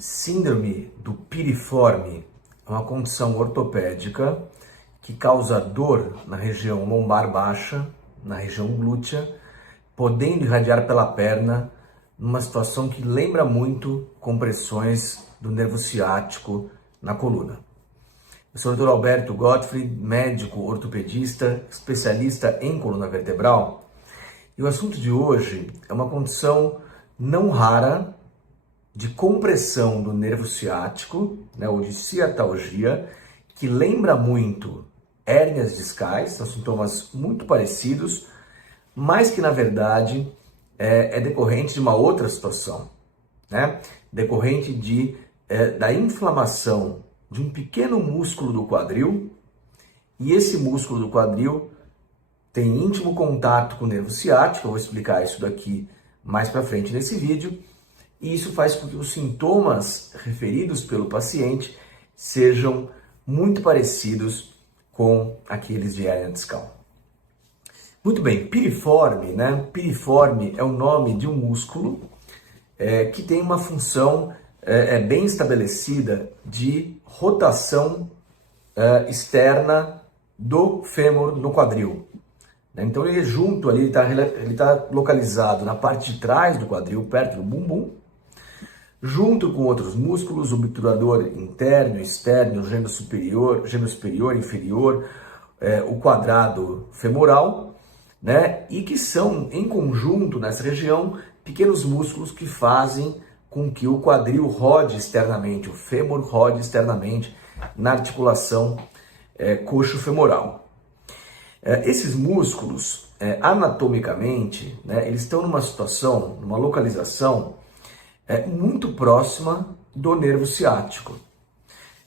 Síndrome do piriforme é uma condição ortopédica que causa dor na região lombar baixa, na região glútea, podendo irradiar pela perna, numa situação que lembra muito compressões do nervo ciático na coluna. Eu sou o Dr. Alberto Gottfried, médico ortopedista, especialista em coluna vertebral, e o assunto de hoje é uma condição não rara de compressão do nervo ciático, ou de ciatalgia, que lembra muito hérnias discais, são sintomas muito parecidos, mas que na verdade é decorrente de uma outra situação, decorrente da inflamação de um pequeno músculo do quadril, e esse músculo do quadril tem íntimo contato com o nervo ciático. Eu vou explicar isso daqui mais para frente nesse vídeo, e isso faz com que os sintomas referidos pelo paciente sejam muito parecidos com aqueles de hérnia discal. Muito bem, piriforme, Piriforme é o nome de um músculo que tem uma função bem estabelecida de rotação externa do fêmur no quadril. Então ele é junto ali, ele tá localizado na parte de trás do quadril, perto do bumbum, junto com outros músculos, o obturador interno, externo, o gêmeo superior, inferior, o quadrado femoral, e que são, em conjunto, nessa região, pequenos músculos que fazem com que o quadril rode externamente, o fêmur rode externamente na articulação coxo-femoral. Esses músculos, anatomicamente, eles estão numa situação, numa localização muito próxima do nervo ciático.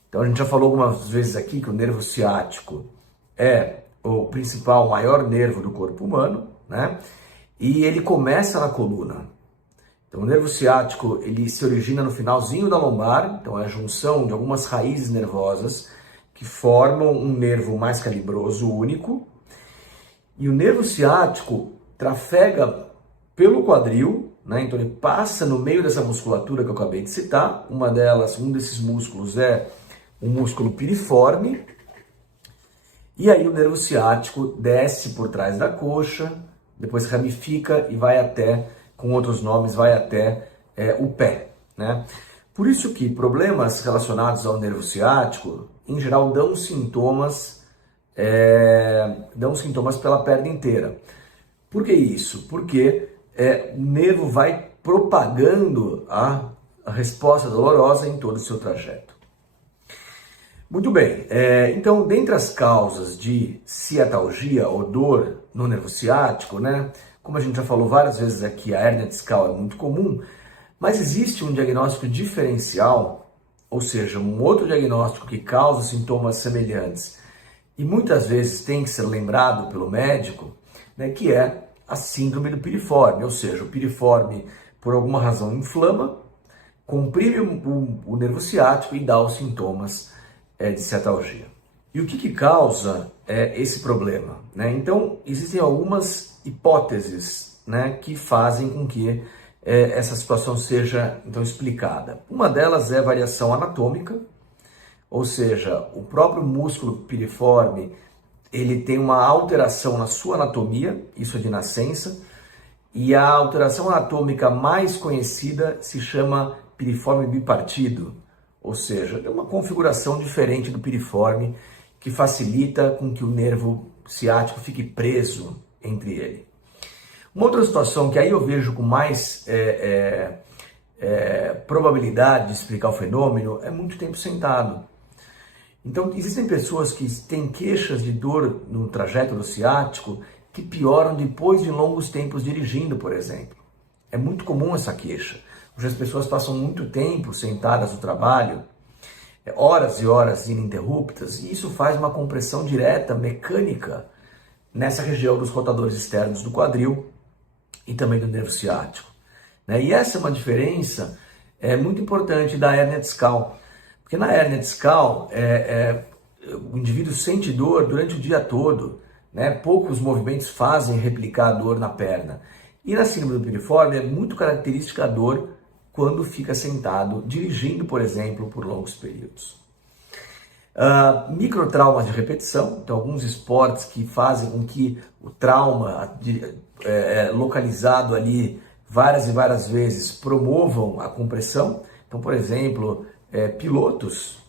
Então a gente já falou algumas vezes aqui que o nervo ciático é o principal, maior nervo do corpo humano, e ele começa na coluna. Então o nervo ciático ele se origina no finalzinho da lombar, então é a junção de algumas raízes nervosas que formam um nervo mais calibroso, único, e o nervo ciático trafega pelo quadril, então ele passa no meio dessa musculatura que eu acabei de citar. Um desses músculos é o músculo piriforme, e aí o nervo ciático desce por trás da coxa, depois ramifica e vai até, com outros nomes, vai até o pé. Por isso que problemas relacionados ao nervo ciático, em geral, dão sintomas pela perna inteira. Por que isso? Porque o nervo vai propagando a resposta dolorosa em todo o seu trajeto. Muito bem, então, dentre as causas de ciatalgia ou dor no nervo ciático, como a gente já falou várias vezes aqui, a hérnia discal é muito comum, mas existe um diagnóstico diferencial, ou seja, um outro diagnóstico que causa sintomas semelhantes e muitas vezes tem que ser lembrado pelo médico, que é a síndrome do piriforme, ou seja, o piriforme, por alguma razão, inflama, comprime o nervo ciático e dá os sintomas de ciatalgia. E o que causa esse problema? Então, existem algumas hipóteses que fazem com que essa situação seja então explicada. Uma delas é a variação anatômica, ou seja, o próprio músculo piriforme ele tem uma alteração na sua anatomia, isso é de nascença, e a alteração anatômica mais conhecida se chama piriforme bipartido, ou seja, é uma configuração diferente do piriforme que facilita com que o nervo ciático fique preso entre ele. Uma outra situação que aí eu vejo com mais probabilidade de explicar o fenômeno é muito tempo sentado. Então, existem pessoas que têm queixas de dor no trajeto do ciático que pioram depois de longos tempos dirigindo, por exemplo. É muito comum essa queixa, porque as pessoas passam muito tempo sentadas no trabalho, horas e horas ininterruptas, e isso faz uma compressão direta, mecânica, nessa região dos rotadores externos do quadril e também do nervo ciático. E essa é uma diferença muito importante da hérnia discal. Porque na hérnia discal, o indivíduo sente dor durante o dia todo, poucos movimentos fazem replicar a dor na perna. E na síndrome do piriforme é muito característica a dor quando fica sentado dirigindo, por exemplo, por longos períodos. Microtraumas de repetição, então alguns esportes que fazem com que o trauma localizado ali várias e várias vezes promovam a compressão. Então, por exemplo, pilotos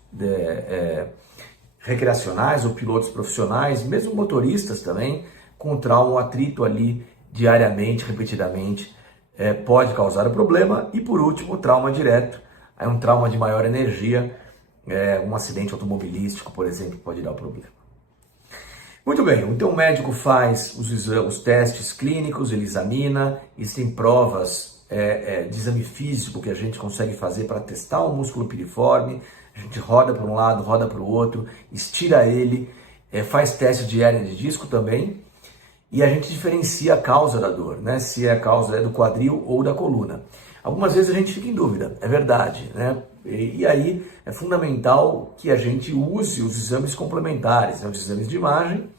recreacionais ou pilotos profissionais, mesmo motoristas também, com trauma, atrito ali diariamente, repetidamente, pode causar o problema. E por último, o trauma direto, é um trauma de maior energia, um acidente automobilístico, por exemplo, pode dar o problema. Muito bem, então o médico faz os testes clínicos, ele examina, existem provas de exame físico que a gente consegue fazer para testar o músculo piriforme, a gente roda para um lado, roda para o outro, estira ele, faz teste de hérnia de disco também, e a gente diferencia a causa da dor, né? Se a causa é do quadril ou da coluna. Algumas vezes a gente fica em dúvida, é verdade, né? E aí é fundamental que a gente use os exames complementares, né? Os exames de imagem,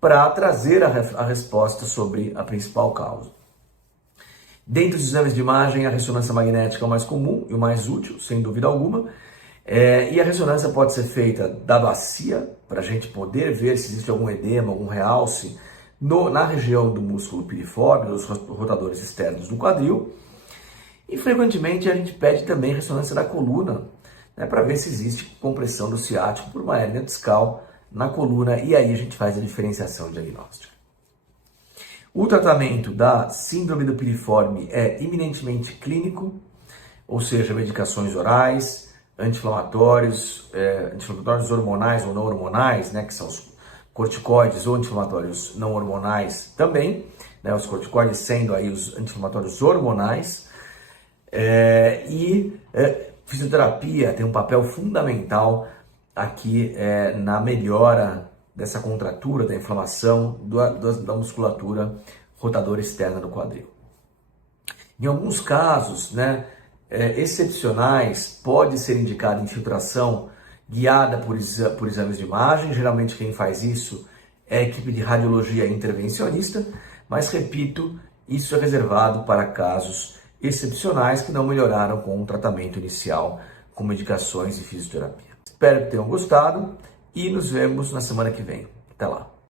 para trazer a resposta sobre a principal causa. Dentre os exames de imagem, a ressonância magnética é o mais comum e o mais útil, sem dúvida alguma. E a ressonância pode ser feita da bacia, para a gente poder ver se existe algum edema, algum realce na região do músculo piriforme, dos rotadores externos do quadril. E frequentemente a gente pede também ressonância da coluna, né, para ver se existe compressão do ciático por uma hérnia discal na coluna, e aí a gente faz a diferenciação diagnóstica. O tratamento da síndrome do piriforme é eminentemente clínico, ou seja, medicações orais, anti-inflamatórios hormonais ou não hormonais, né, que são os corticoides ou anti-inflamatórios não hormonais também, né, os corticoides sendo aí os anti-inflamatórios hormonais, fisioterapia tem um papel fundamental aqui na melhora dessa contratura, da inflamação da musculatura rotadora externa do quadril. Em alguns casos, né, excepcionais, pode ser indicada infiltração guiada por exames de imagem. Geralmente quem faz isso é a equipe de radiologia intervencionista, mas repito, isso é reservado para casos excepcionais que não melhoraram com o tratamento inicial com medicações e fisioterapia. Espero que tenham gostado e nos vemos na semana que vem. Até lá!